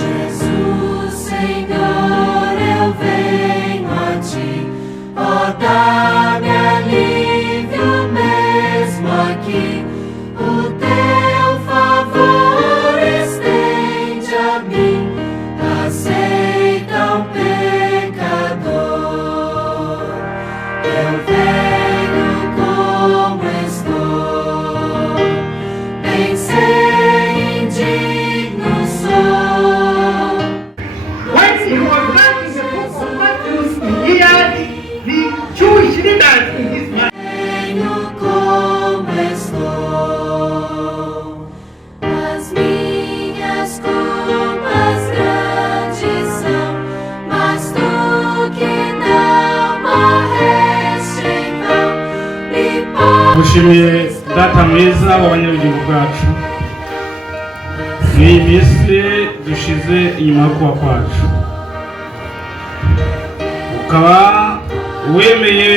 Jesus, Senhor, eu venho a ti, ó, dá-me alívio mesmo aqui, o teu favor estende a mim, aceita o pecador. Eu venho como estou, bem sei indigno sou. When he was writing the book of Matthew, he had the Jewish leaders in his mind. Venho como estou, as minhas culpas grandes são, mas tu que não morreste em vão, me Gushimiye data mwiza w'abanyabugingo bwacu mw'iyi minsi dushize inyuma yo kuba kwacu, ukaba wemeye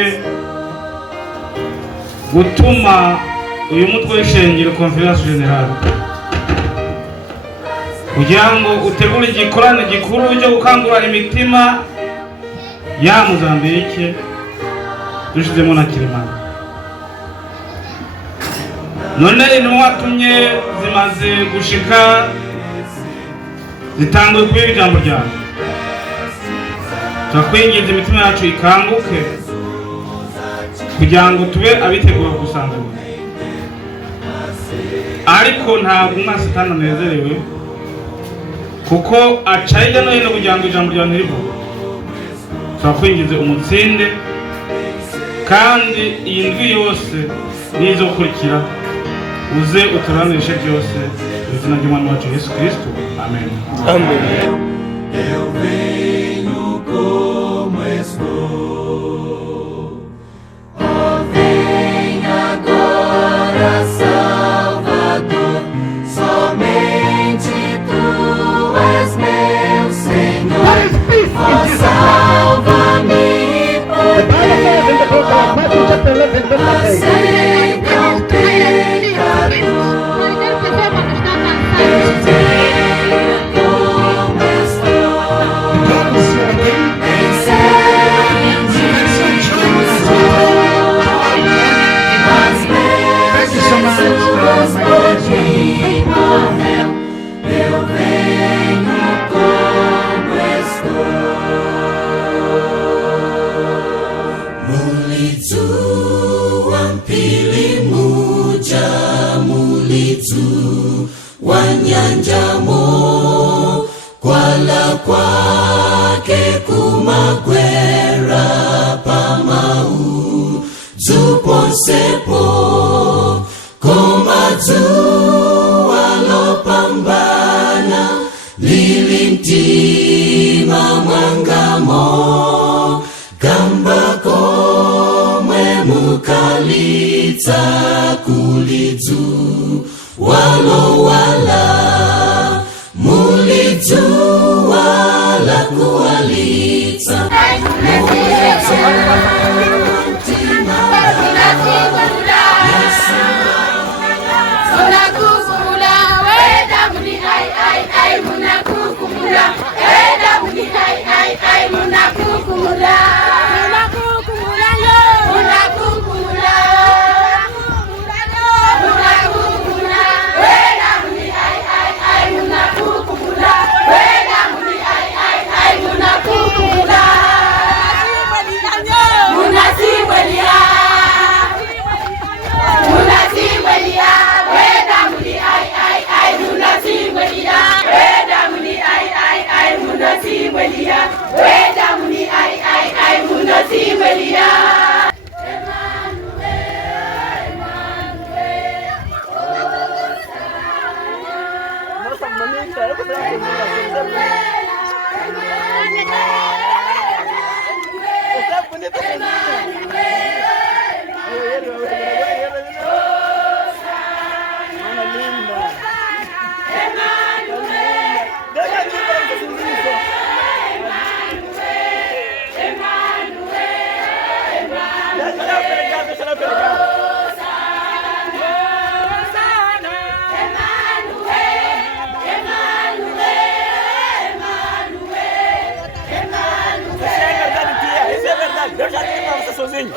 gutuma uyu mutwe w'ishengero Conference Generale kugira ngo utegure igikorane gikuru cyo gukangurira imitima ya Mozambique dushizemo na Kirimana. None intumwa watumye zimaze gushika zitanguye kuba ijambo ryawe, turakwinginze imitima yacu ikanguke kugira ngo tube abitegura gusanganira, ariko ntabwo umwasi Satani anezerewe kuko aca hirya no hino kugira ngo ijambo ryawe ntirivuge. Turakwinginze umutsinde, kandi iyi ndwi yose nizo gukurikira uze uturanishe byose mu izina ry'Umwami wacu Yesu Kristo, amen. Eu venho como estou, ó, vem agora, Salvador, somente tu és meu Senhor, ó, salva-me por teu amor, aceita o pecador. Eu venho como estou, bem sei indigno sou, mas Jesus por mim morreu. Eu venho como estou. Mulizu ampili muja, mulizu wanyanjamo, kwala kwake kumagwera pamau, zuponsepo komazu alopambana, lilimtima mwangamo, gamba komwe mukalitsa kulizu walo wala mulizu wala kualitsa nyimbo zenyu.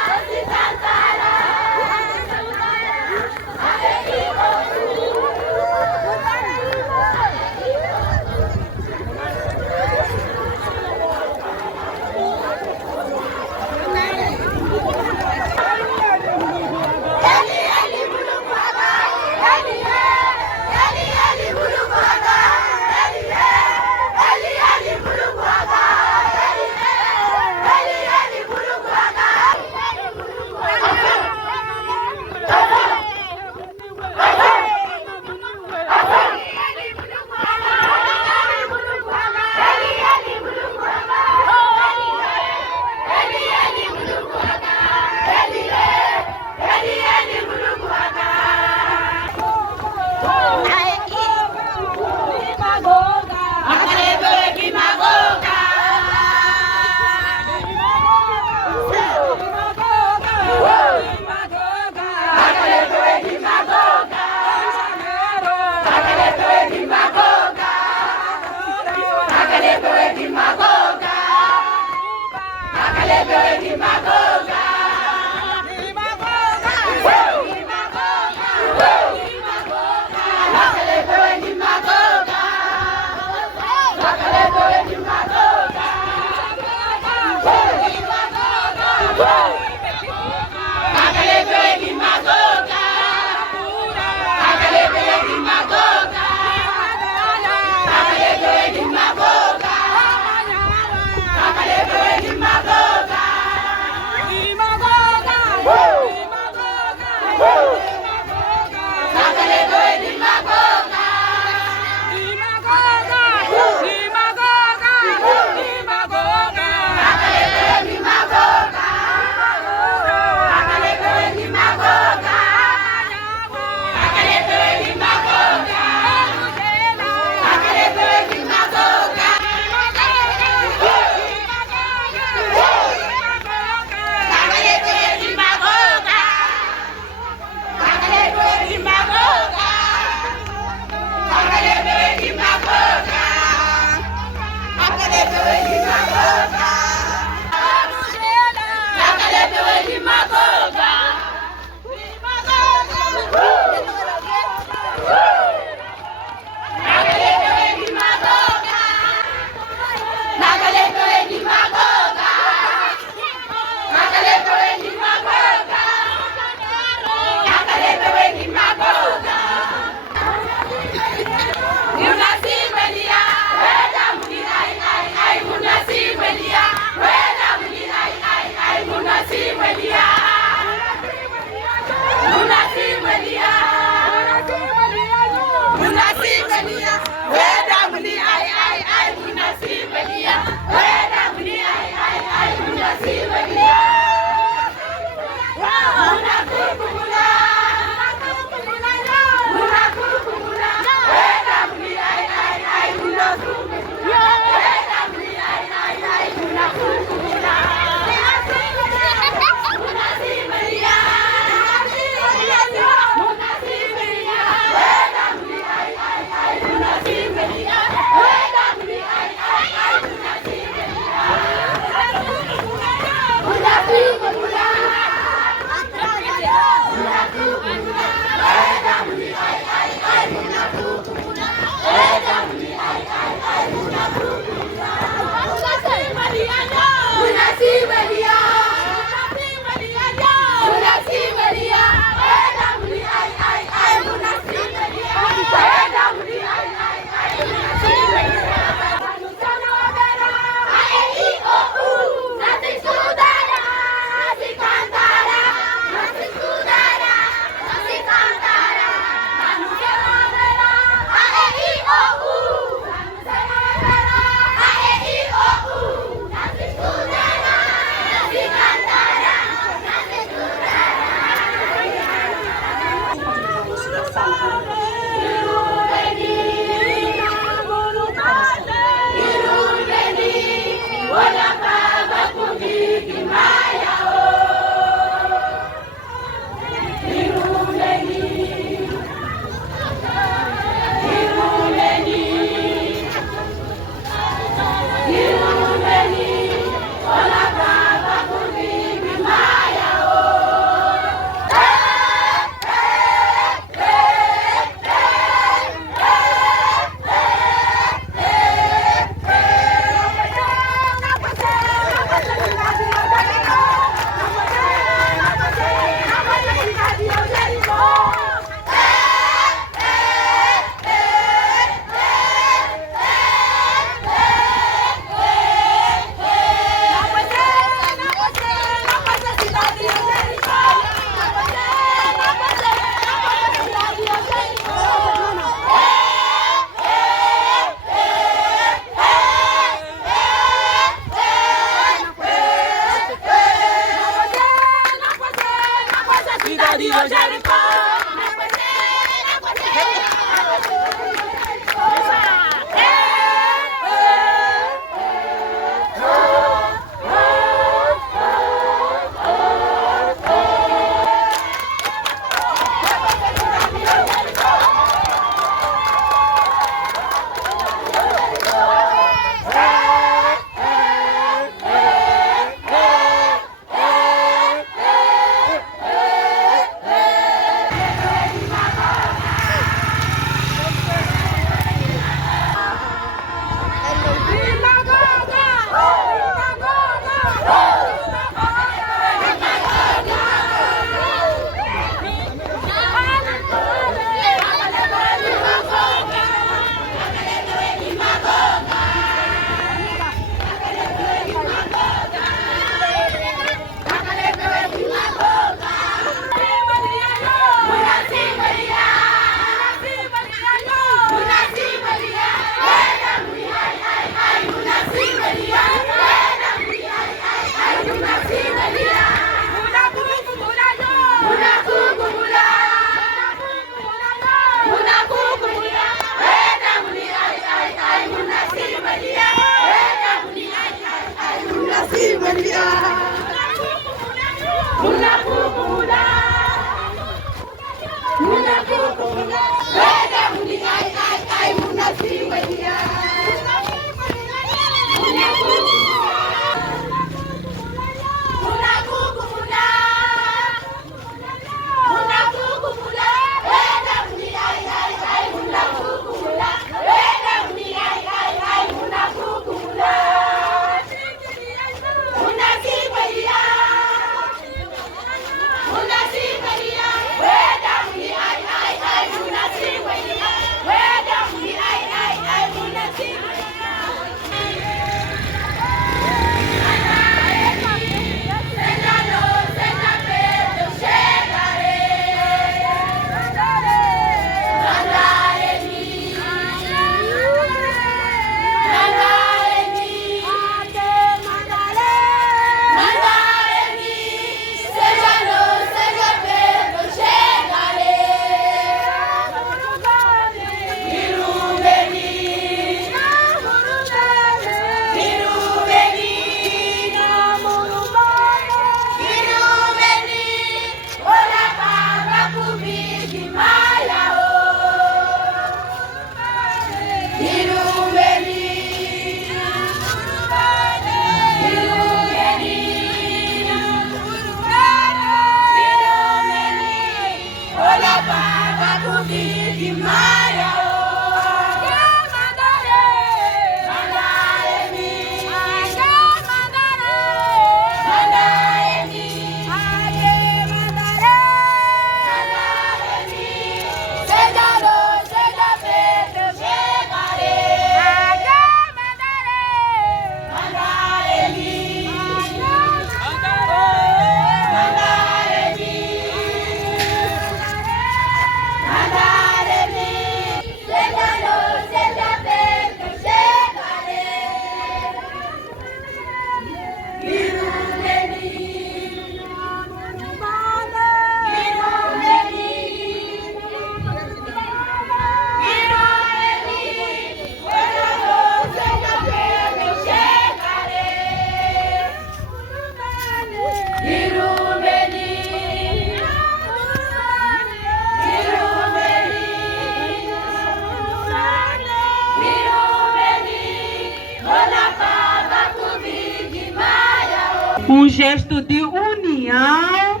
gesto de união,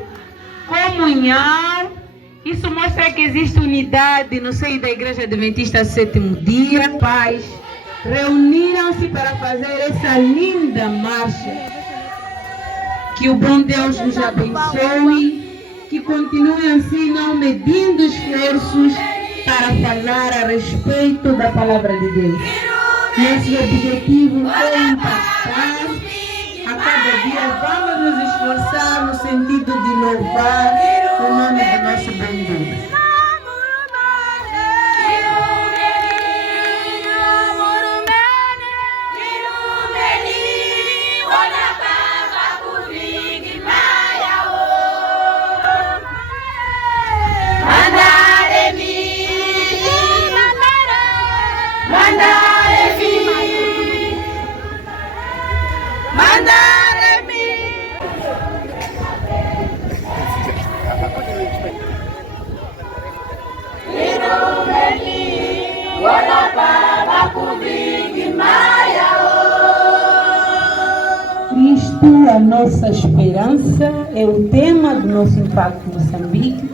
comunhão. Isso mostra que existe unidade no seio da Igreja Adventista Sétimo Dia. Pais reuniram-se para fazer essa linda marcha. Que o bom Deus nos abençoe, que continue assim, não medindo esforços para falar a respeito da Palavra de Deus. Nosso objetivo é impactar. A cada dia vamos nos esforçar no sentido de louvar o nome do nosso bom Deus. a nossa esperança, é o tema do nosso Impacto Moçambique.